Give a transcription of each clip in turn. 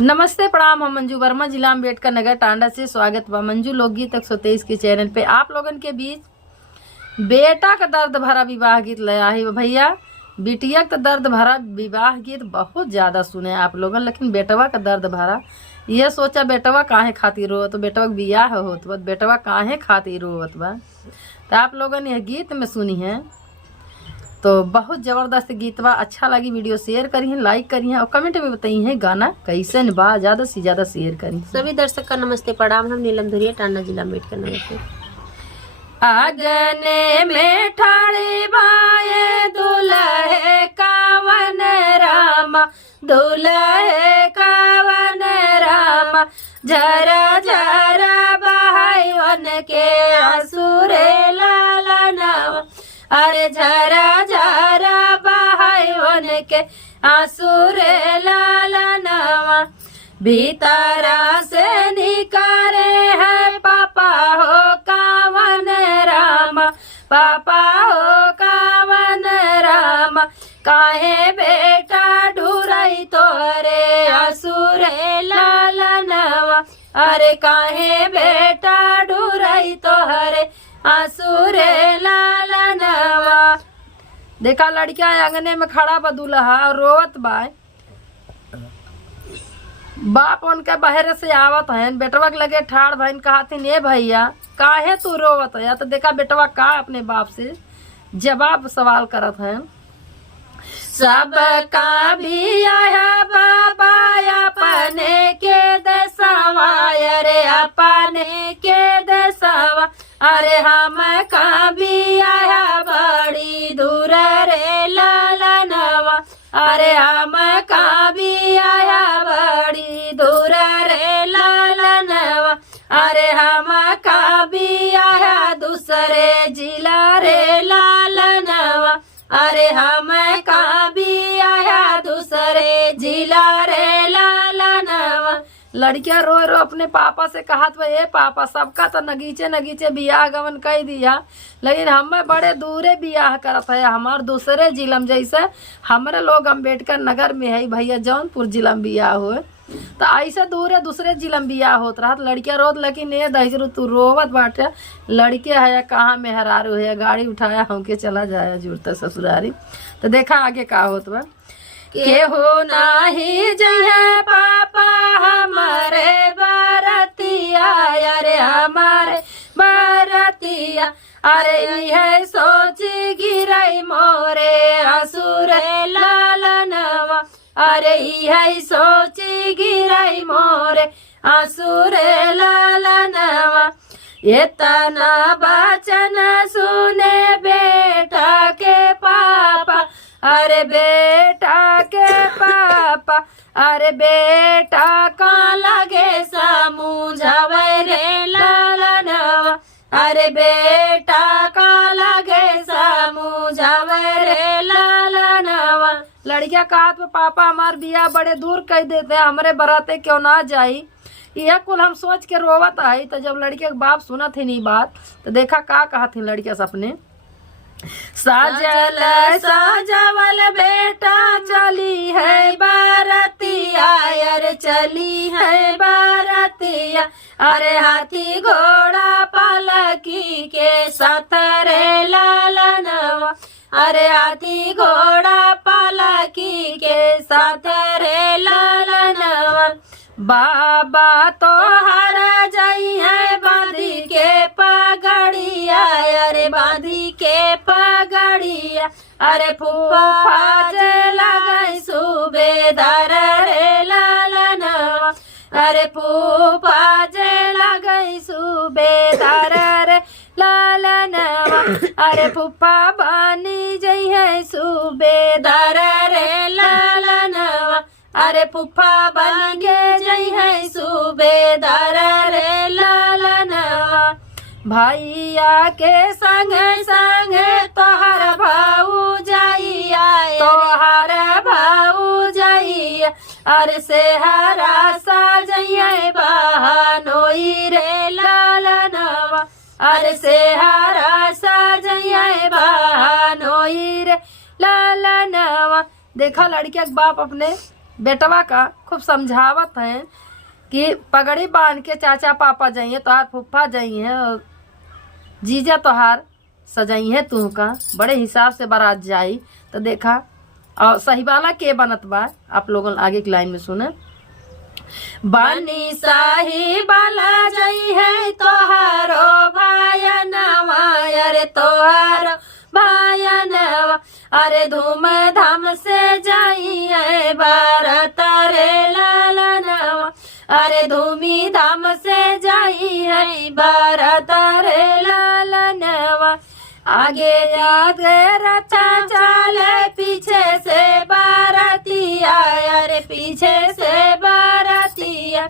नमस्ते प्रणाम। हम मंजू वर्मा, जिला अम्बेडकर नगर, टांडा से स्वागत बा मंजू लोकगीत 123 के चैनल पे। आप लोगन के बीच बेटा का दर्द भरा विवाह गीत लाया है भैया। बिटिया का दर्द भरा विवाह गीत बहुत ज्यादा सुने आप लोगन, लेकिन बेटवा का दर्द भरा यह सोचा बेटवा काहे खातिर रोवत, तो बेटवा का बियाह होत बा, बेटवा काहे खातिर रोवत बा। तो आप लोगन यह गीत में सुनी है तो बहुत जबरदस्त गीतवा। अच्छा लगी वीडियो शेयर करिए, लाइक करिए और कमेंट में बताइए गाना कैसन बा। ज्यादा से ज्यादा शेयर करिए। सभी दर्शक का नमस्ते प्रणाम। हम नीलम धुरिया, टांडा जिला अम्बेडकर नगर से। आगने में ठाड़ी बाए दुल्हे कावन रामा, दुल्हे कावन रामा, झरा झरा बहाइवन के आंसुरे लाला नावा। अरे झरा झरा बहाइवन के आंसुरे लाला नावा। भीतरा से निकारे है पापा हो कावन रामा, पापा हो कावन रामा। काहे बेटा ढूरई तोरे आंसुरे लाला नवा। अरे काहे बेटा ढूरई तोहरे आंसुरे लाला नवा। देखा लड़किया आंगने में खड़ा बा, दूल्हा रोवत बा। बाप उनके बहरे से आवत है, बेटवा के लगे ठाड़ भैन कहथिन ए भैया काहे तू रोवत है। तो देखा बेटवा का अपने बाप से जवाब सवाल करत है। सबका भी आया बाबा अपने के देसवा, अरे अपने के देसवा। अरे हम का भी आया बड़ी दूर रे लाला नवा। अरे हम का भी आया बड़ी दूर रे लाला नवा। अरे हम का भी आया दूसरे जिला रे लाला नवा। अरे हम का भी आया दूसरे जिला रे लाला नवा। लड़कियां रो रो अपने पापा से कहत बा, ए पापा सबका तो नगीचे नगीचे बियाह गवन कह दिया, लेकिन हम बड़े दूरे बियाह करत है। हमार दूसरे जिला में, जैसे हमारे लोग अम्बेडकर नगर में है भैया, जौनपुर जिला में बियाह हुए, तो ऐसे दूसरे जिला में बियाह होत रहा। लड़कियां रोत, लेकिन ये दहजरू तू रोवत बाटे। लड़के है कहाँ मेहरारू है, गाड़ी उठाया हमके चला जाया जुड़ता ससुरारी। तो देखा आगे का होत बा। केहू नाही जय पापा हमारे बारतिया, अरे हमारे बारतिया। अरे यह सोची गिरई मोरे आंसुरे लाला नवा। अरे यह सोची गिरई मोरे आंसुरे लाला नवा। इतना वचन सुने बेटा के पापा, अरे बेटा के पापा। अरे बेटा का लगे समझावे रे लाला नवा। अरे बेटा का लगे समझावे रे लाला नवा। लड़किया कहत पापा हमार बिया बड़े दूर कह देते, हमरे बराते क्यों ना जाई। यह कुल हम सोच के रोवत आई। तो जब लड़के के बाप सुनत ही नहीं बात, तो देखा का कहत लड़किया सपने। साजल साजवल बेटा चली है बारतिया, अरे चली है बारतिया। अरे हाथी घोड़ा पालकी के साथ रे लाला नवा। अरे हाथी घोड़ा पालकी के साथ रे लाला नवा। बाबा तो हर जाई है बांधी के पगड़िया, अरे बांधी के पगड़िया। अरे फूफा जे लगई सूबेदार रे लाला नवा। अरे फूफा जे लगई सूबेदार रे लाला नवा। अरे फूफा बानी जई है सूबेदार रे लाला नवा। अरे फूफा बन के जई है सूबेदार रे लाला नवा। भैया के संग संग तोहर भाऊ जाइया, तोहर भाऊ जाइया। अरे से हरा सा जइया बहनोई रे लाला नवा। अरे से हरा सा जइया बहनोई रे लाला नवा। देखा लड़किया के बाप अपने बेटवा का खूब समझावत है कि पगड़ी बांध के चाचा पापा जाइए तोहार फूफा जाइए और जीजा तोहार सजाइए तू का बड़े हिसाब से बारात जाई। तो देखा और सही वाला के बनत बा, आप लोगों आगे की लाइन में सुने। बनी साही बाला जई है तोहारो भायनवा, अरे तोहारो भायनवा, अरे धूम धाम से जाई है बारात रे लालनवा, अरे धूमी धाम से जाई है बारात रे लालनवा। आगे आगे रचा चाले पीछे से बारातिया, अरे पीछे से बारातिया,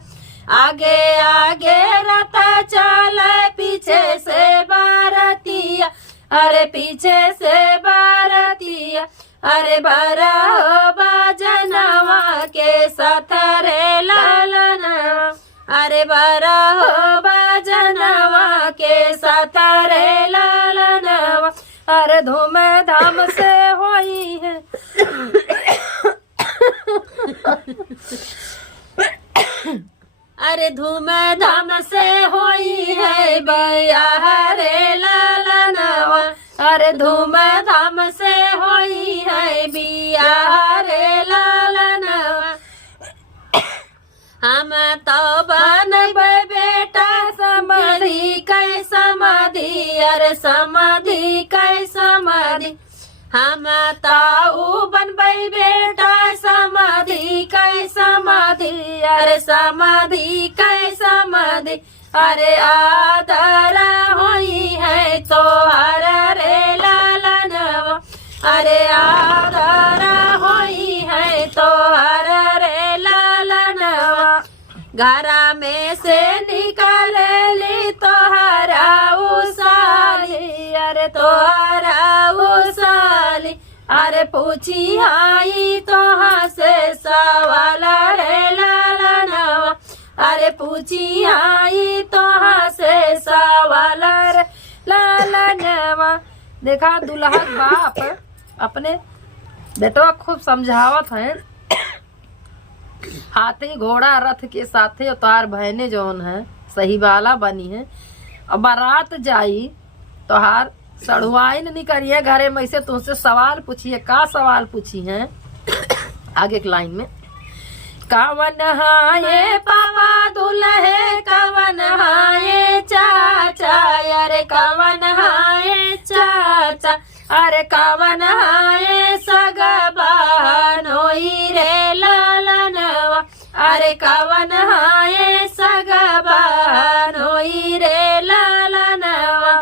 आगे आगे रथा चाले पीछे से बारातिया, अरे पीछे से बारातिया, अरे बारा हो बाजनवा के साथ रे लालनवा, अरे बारा हो बाजनवा के साथ रे लालनवा, अरे धूम धाम से होई है अरे धूम धाम से होई है भैया रे लालनवा, अरे धूम धाम से होई है बिया रे लालनवा। हम तो बनबे बेटा समाधि कै समाधि, अरे समाधि कै समाधि, हम ताऊ बनबे बेटा समाधि कै समाधि, अरे समाधि कै समाधि, अरे आदर होई है तोहार रे लालनवा, अरे आदर होई है तोहार रे लालनवा। घरा में से निकालेली तोहरा उसाली, अरे तोहरा उसाली, अरे पूछी आई तोहा से सवाल रे लालनवा, अरे पूछी आई तोहा से सवाल रे लालनवा। देखा दुल्हा बाप अपने बेटवा खूब समझावत है, हाथी घोड़ा रथ के साथे तोहार बहने जौन है सही वाला बनी है, और बारात जाई तोहार सड़ुआइन नहीं करिए घरे में से तुमसे सवाल पूछिए। का सवाल पूछी है आगे की लाइन में। कवन हाये पापा दुल्हे कवन हाये चाचा, अरे कवन हाये चाचा, अरे कवन हाये सगबान होई रे लालनवा, अरे कवन हाये सगबान होई रे लालनवा।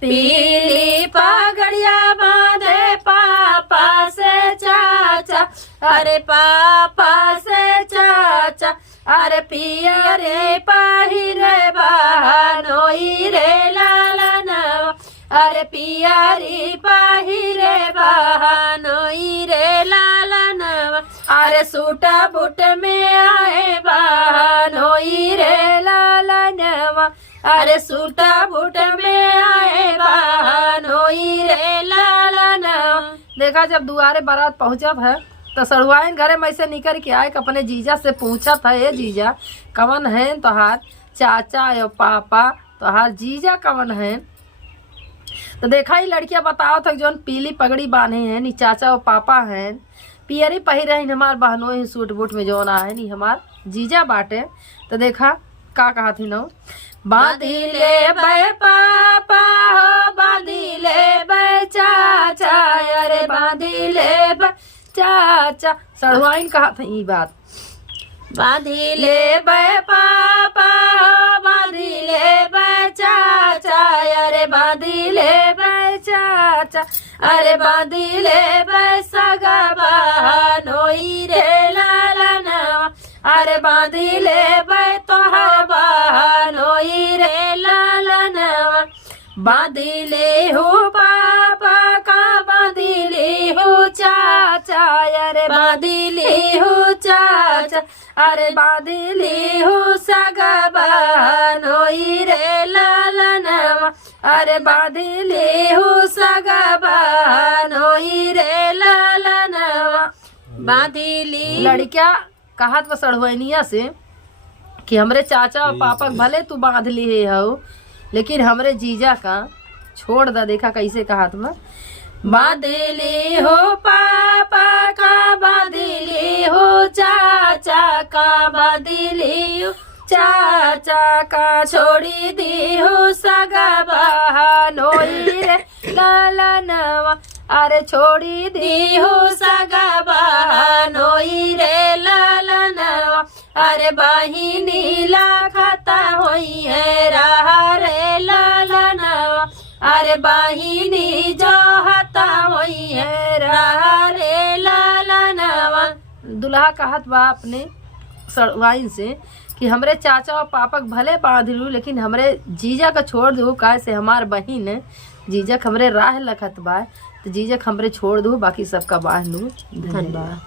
पीली पगड़िया बांधे पापा से चाचा, अरे पापा से चाचा, अरे पिया रे पहिरे बहनोई रे लालनवा, अरे पिया रे पहिरे बहनोई रे लालनवा, अरे सूटा बूट में आए बहनोई रे लालनवा, अरे सूटा बूट में आए बहनोई रे लालनवा। देखा जब दुआरे बारात पहुंचत है तो सड़ुआइन घरे में से निकल के आए अपने जीजा से पूछा था, ये जीजा कवन है तोहार चाचा या पापा, तोहार जीजा कवन है। तो देखा ही लड़कियां बताओ था जो पीली पगड़ी बांधे हैं नी चाचा और पापा हैं, पियरी पहिरे हैं हमार बहनों ही सूट बूट में जो ना है नी हमार जीजा बाटे। तो देखा का कहा थी न, बांधिले बे पापा हो बांधिले बे चाचा, अरे बांधिले बे चाचा। सड़ुआइन कहा था ये बात, बांधिले बे पापा बांधिले बे चाचा, अरे बांधिले बे चाचा, अरे बांधिले बे सगबानोई रे लालनवा, अरे बांधिले बे तोहर बहनोई रे लालनवा। बांधिले हो पापा का बांधिले हो चाचा, अरे बांधिले हो चाचा, अरे बांधिले हो सगबानोई रे लालनवा, अरे बांधिले हो सगबानोई रे लालनवा। बांधिली लड़किया कहत बा सड़वैनिया से कि हमरे चाचा और पापा के भले तू बांध लिए हो, लेकिन हमरे जीजा का छोड़ दा। देखा कैसे कहत में, बांधली हो पापा का, बांधली हो चाचा का, बांधली हो चाचा का, छोड़ी दी हो सगा बहनोई रे ललनवा, अरे छोड़ी दी हो सगा बहनोई रे ललनवा, अरे बहिनी लाखता होई है रहा रे ललनवा, अरे बहिनी जो हता होई है रहा रे ललनवा। दुल्हा कहत बा अपने सड़वाइन से कि हमरे चाचा और पापा के भले बांध लू, लेकिन हमरे जीजा का छोड़ दू, काहे से हमार बहिन जीजक हमरे राह लखत बा, तो जीजक हमरे छोड़ दू, बाकी सबका बांध लू। धन्यवाद।